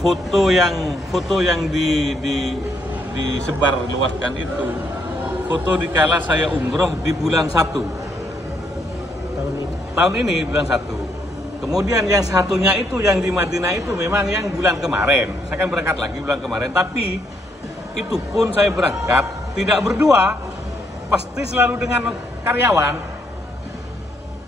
foto yang disebar luaskan itu foto dikala saya umroh di bulan 1 tahun ini bulan 1. Kemudian yang satunya itu yang di Madinah itu memang yang bulan kemarin. Saya kan berangkat lagi bulan kemarin, tapi itu pun saya berangkat tidak berdua, pasti selalu dengan karyawan.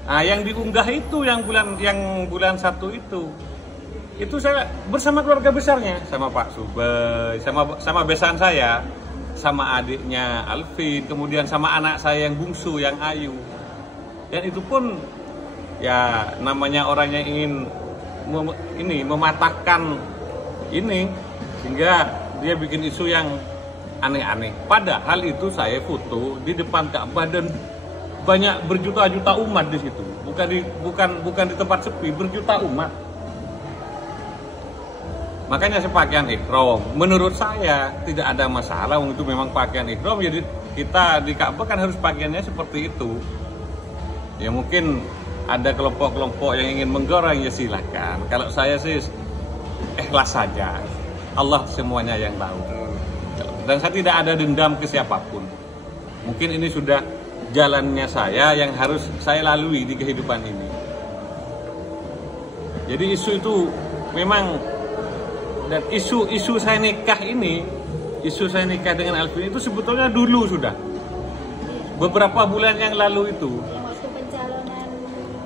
Nah, yang diunggah itu yang bulan 1 itu saya bersama keluarga besarnya, sama Pak Subay, sama besan saya, sama adiknya Alvin, kemudian sama anak saya yang bungsu yang Ayu. Dan itu pun ya namanya orang yang ingin mematahkan ini, sehingga dia bikin isu yang aneh-aneh. Padahal itu saya foto di depan Ka'bah dan banyak berjuta-juta umat di situ. Bukan di tempat sepi, berjuta umat. Makanya saya pakaian ihram. Menurut saya tidak ada masalah, itu memang pakaian ihram. Jadi kita di Ka'bah kan harus pakaiannya seperti itu. Ya mungkin ada kelompok-kelompok yang ingin menggoreng, ya silakan. Kalau saya sih ikhlas saja. Allah semuanya yang tahu. Dan saya tidak ada dendam ke siapapun. Mungkin ini sudah jalannya saya yang harus saya lalui di kehidupan ini. Jadi isu itu memang, dan isu saya nikah ini, isu saya nikah dengan Alvin itu sebetulnya dulu sudah. Beberapa bulan yang lalu itu.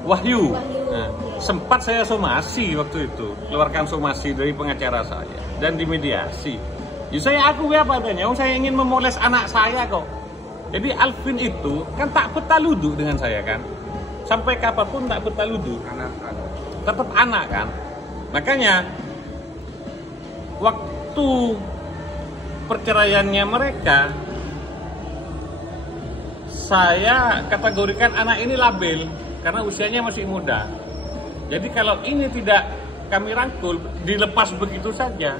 Wahyu. Nah, sempat saya somasi waktu itu, keluarkan somasi dari pengacara saya dan dimediasi. Ya saya akui apa adanya, saya ingin memoles anak saya kok. Jadi Alvin itu kan tak petaludu dengan saya kan, sampai kapanpun tak petaludu. Tetap anak kan. Makanya waktu perceraiannya mereka, saya kategorikan anak ini labil karena usianya masih muda. Jadi kalau ini tidak kami rangkul, dilepas begitu saja,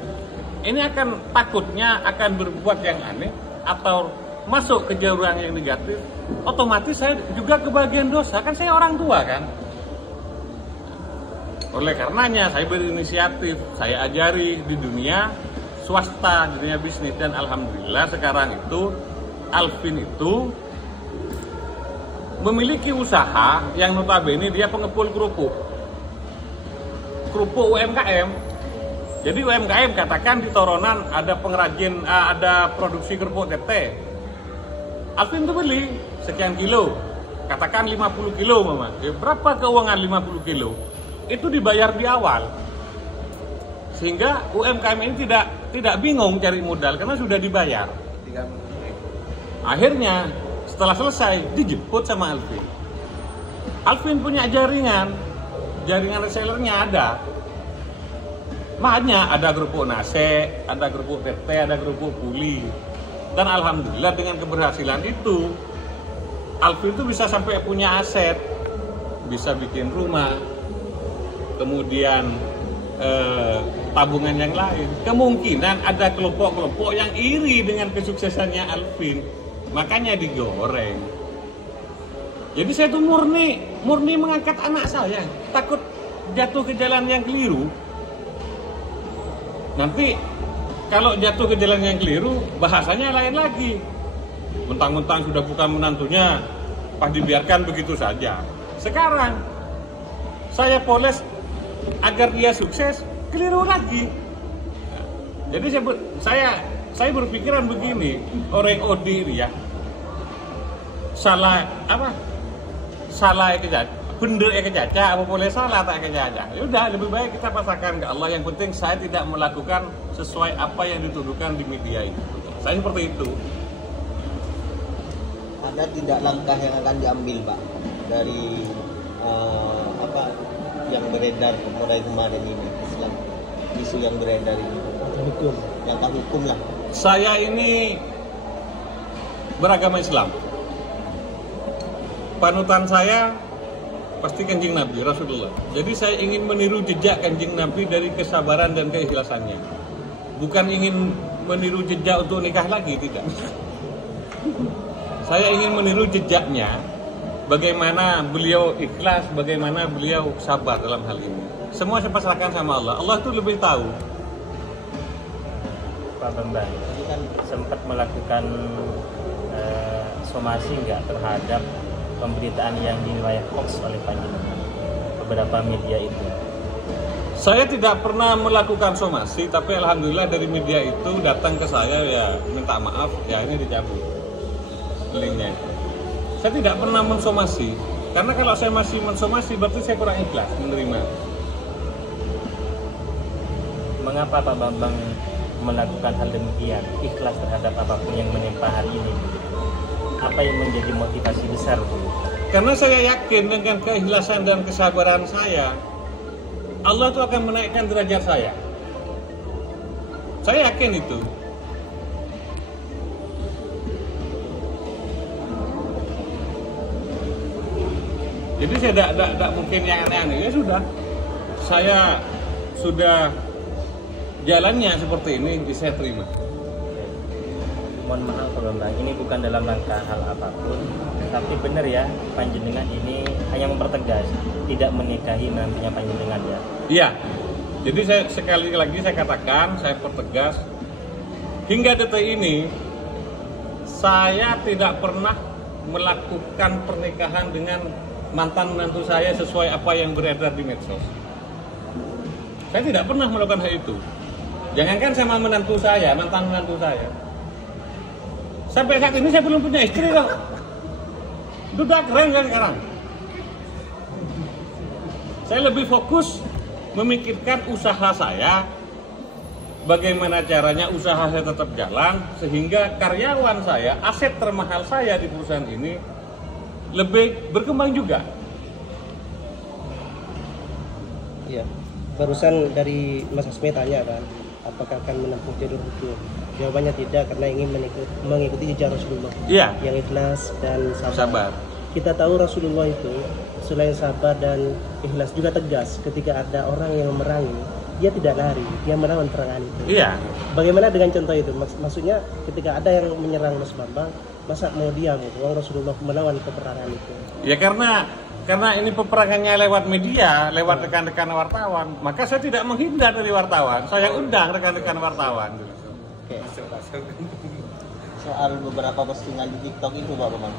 ini akan takutnya akan berbuat yang aneh atau masuk ke jalur yang negatif. Otomatis saya juga kebagian dosa, kan saya orang tua kan. Oleh karenanya saya berinisiatif, saya ajari di dunia swasta, di dunia bisnis, dan alhamdulillah sekarang itu Alvin itu memiliki usaha yang notabene dia pengepul kerupuk UMKM. Jadi UMKM katakan di Toronan ada pengrajin, ada produksi kerupuk tete. Alvin tuh beli sekian kilo, katakan 50 kilo mama. Berapa keuangan 50 kilo? Itu dibayar di awal. Sehingga UMKM ini tidak bingung cari modal karena sudah dibayar. Akhirnya setelah selesai dijemput sama Alvin. Alvin punya jaringan resellernya ada. Banyak, ada kerupuk nasi, ada kerupuk tete, ada kerupuk puli. Dan alhamdulillah dengan keberhasilan itu, Alvin itu bisa sampai punya aset, bisa bikin rumah, kemudian tabungan yang lain. Kemungkinan ada kelompok-kelompok yang iri dengan kesuksesannya Alvin, makanya digoreng. Jadi saya tuh murni mengangkat anak saya, takut jatuh ke jalan yang keliru. Nanti kalau jatuh ke jalan yang keliru, bahasanya lain lagi. Mentang-mentang sudah bukan menantunya, pas dibiarkan begitu saja. Sekarang saya poles agar dia sukses, keliru lagi. Jadi saya berpikiran begini, orang Odi ya, salah apa? Salah bener kejaja, apa boleh salah tak kejaja. Ya udah, lebih baik kita pasrahkan ke Allah. Yang penting saya tidak melakukan sesuai apa yang dituduhkan di media itu. Saya seperti itu. Ada tidak langkah yang akan diambil Pak dari apa yang beredar mulai kemarin ini, Islam, isu yang beredar ini? Hukum, langkah hukum lah. Saya ini beragama Islam. Panutan saya pasti Kanjeng Nabi Rasulullah. Jadi saya ingin meniru jejak Kanjeng Nabi dari kesabaran dan keikhlasannya. Bukan ingin meniru jejak untuk nikah lagi, tidak. Saya ingin meniru jejaknya, bagaimana beliau ikhlas, bagaimana beliau sabar dalam hal ini. Semua saya pasrahkan sama Allah. Allah itu lebih tahu. Pak Bambang sempat melakukan somasi nggak terhadap pemberitaan yang dinilai hoax oleh panjenengan beberapa media itu? Saya tidak pernah melakukan somasi, tapi alhamdulillah dari media itu datang ke saya ya minta maaf, ya ini dicabut linknya. Saya tidak pernah mensomasi, karena kalau saya masih mensomasi berarti saya kurang ikhlas menerima. Mengapa Pak Bambang melakukan hal demikian, ikhlas terhadap apapun yang menimpa hari ini? Apa yang menjadi motivasi besar? Karena saya yakin dengan keikhlasan dan kesabaran saya, Allah itu akan menaikkan derajat saya. Saya yakin itu. Jadi saya tidak mungkin yang aneh-aneh. Ya sudah, saya sudah jalannya seperti ini, saya terima. Mohon maaf Pak Bambang, ini bukan dalam rangka hal apapun, tapi benar ya, panjenengan ini hanya mempertegas tidak menikahi nantinya panjenengan ya. Iya. Jadi saya sekali lagi saya katakan, saya pertegas, hingga detik ini saya tidak pernah melakukan pernikahan dengan mantan menantu saya sesuai apa yang beredar di medsos. Saya tidak pernah melakukan hal itu. Jangankan sama menantu saya, mantan menantu saya. Sampai saat ini saya belum punya istri loh. Udah keren kan sekarang. Saya lebih fokus memikirkan usaha saya, bagaimana caranya usaha saya tetap jalan, sehingga karyawan saya, aset termahal saya di perusahaan ini, lebih berkembang juga. Iya, barusan dari Mas Asmi tanya kan, apakah akan menempuh jalur hukum? Jawabannya tidak, karena ingin mengikuti jejak Rasulullah yang ikhlas dan sabar. Kita tahu Rasulullah itu selain sabar dan ikhlas juga tegas. Ketika ada orang yang memerangi, dia tidak lari, dia melawan perangan itu. Iya. Bagaimana dengan contoh itu? Maksudnya ketika ada yang menyerang Mas Bambang, masa mau diam? Uang Rasulullah melawan peperangan itu. Ya karena ini peperangannya lewat media, lewat rekan-rekan wartawan, maka saya tidak menghindar dari wartawan. Saya undang rekan-rekan wartawan. Soal beberapa postingan di TikTok itu Pak Bambang,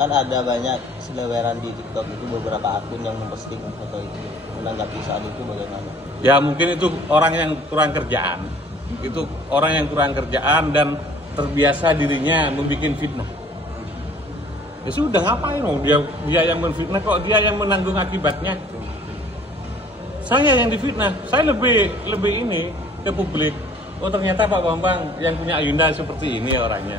kan ada banyak seleweran di TikTok itu, beberapa akun yang memposting foto itu. Menanggapi saat itu bagaimana? Ya mungkin itu orang yang kurang kerjaan. Itu orang yang kurang kerjaan dan terbiasa dirinya membuat fitnah. Ya sudah, ngapain dong dia yang menfitnah, kok dia yang menanggung akibatnya. Saya yang difitnah, saya lebih ini ke publik. Oh ternyata Pak Bambang yang punya agenda seperti ini orangnya.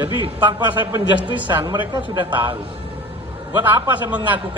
Jadi tanpa saya penjustisan mereka sudah tahu. Buat apa saya mengaku